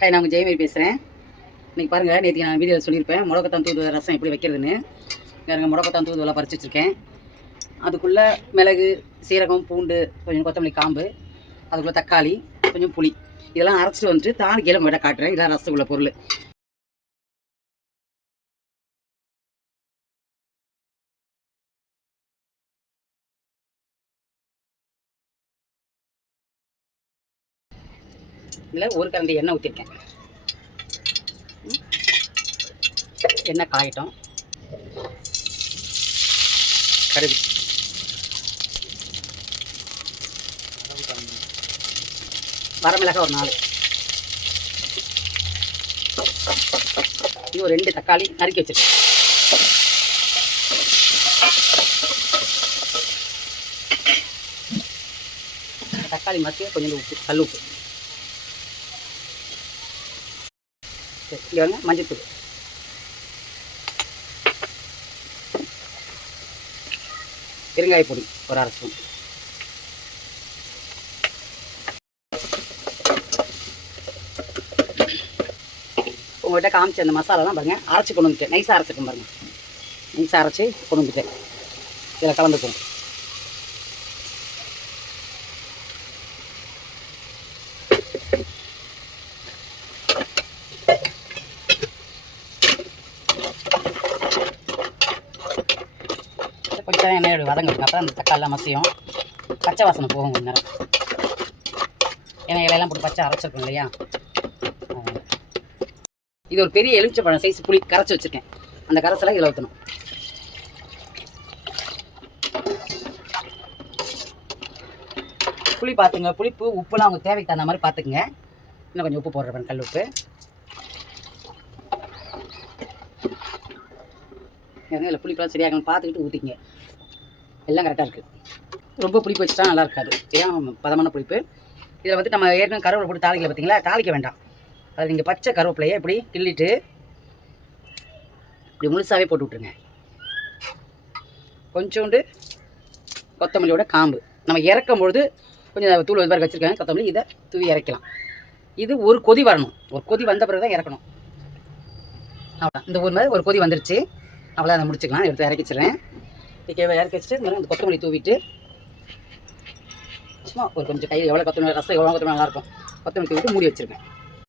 Hi, நான் உங்கள் ஜெயமேரி பேசுகிறேன். இன்றைக்கி பாருங்கள், நேற்று நான் வீடியோவில் சொல்லியிருப்பேன் முடக்கத்தான் தூதுவளை ரசம் எப்படி வைக்கிறதுன்னு. பாருங்கள், முடக்கத்தான் தூதுவளை பறிச்சு வச்சுருக்கேன். அதுக்குள்ளே மிளகு, சீரகம், பூண்டு, கொஞ்சம் கொத்தமல்லி காம்பு, அதுக்குள்ளே தக்காளி, கொஞ்சம் புளி, இதெல்லாம் அரைச்சிட்டு வந்துட்டு தாளிக்கையில் விட காட்டுறேன். இதெல்லாம் ரசத்துக்குள்ள பொருள். இதில் ஒரு கரண்டி எண்ணெய் ஊற்றிருக்கேன். எண்ணெய் காயட்டும். கடுகு, வரமிளகாய் ஒரு 4, இது ஒரு 2 தக்காளி நறுக்கி வச்சிருக்கேன். தக்காளி மசிய கொஞ்சம் உப்பு, கல் உப்பு. இங்கே வந்து மஞ்சத்தூள், பெருங்காய பொடி ஒரு 1/2 ஸ்பூன். உங்கள்கிட்ட காமிச்ச அந்த மசாலாலாம் பாருங்கள், அரைச்சி கொண்டு வந்துட்டேன். நைஸாக அரைச்சிக்கும் பாருங்கள், நைஸாக அரைச்சி கொண்டு வந்துட்டேன். இதில் கலந்துக்கும். கொஞ்சம் எண்ணெயோட வதங்க, அப்போ அந்த தக்காளிலாம் மசியும், பச்சை வாசனை போகும் கொஞ்சம் நேரம். ஏன்னா இலையெல்லாம் போட்டு பச்சை அரைச்சிருக்கோம் இல்லையா. இது ஒரு பெரிய எலுமிச்சைப்பழம் சைஸ் புளி கரைச்சி வச்சுருக்கேன். அந்த கரைசலை இதில் ஊற்றணும். புளி பார்த்துங்க, புளிப்பு உப்புலாம் அவங்க தேவைக்கு தகுந்த மாதிரி பார்த்துக்குங்க. இன்னும் கொஞ்சம் உப்பு போடுறேன், கல் உப்பு. ஏன்னா இதில் புளிப்பெல்லாம் சரியாகணும் பார்த்துக்கிட்டு ஊற்றிங்க. எல்லாம் கரெக்டாக இருக்குது. ரொம்ப புளிப்பு வச்சுட்டா நல்லா இருக்காது. ஏன் பதமான புளிப்பு. இதில் வந்து நம்ம ஏற்கனவே கருவேப்பிலை போட்டு தாளிக்கல பார்த்தீங்களா, தாளிக்க வேண்டாம். அதில் நீங்கள் பச்சை கருவேப்பிலையை இப்படி கிள்ளிட்டு இப்படி முழுசாகவே போட்டு விட்ருங்க. கொஞ்சோண்டு கொத்தமல்லியோட காம்பு, நம்ம இறக்கும் பொழுது கொஞ்சம் தூள் மாதிரி வச்சுருக்காங்க கொத்தமல்லி, இதை தூவி இறக்கலாம். இது ஒரு கொதி வரணும். ஒரு கொதி வந்த பிறகு தான் இறக்கணும். அவ்வளோதான். இந்த ஒரு மாதிரி ஒரு கொதி வந்துருச்சு. அவ்வளோ அதை முடிச்சுக்கலாம். எடுத்து இறக்கி வச்சுறேன். இறக்கி வச்சுட்டு இந்த மாதிரி அந்த கொத்தமல்லி தூவிட்டு சும்மா ஒரு கொஞ்சம் கை எவ்வளோ கொத்தமல்லி ரசம் எவ்வளோ கொத்தமல்லி நல்லாயிருக்கும் கொத்தமல்லி தூவிட்டு மூடி வச்சுருக்கேன்.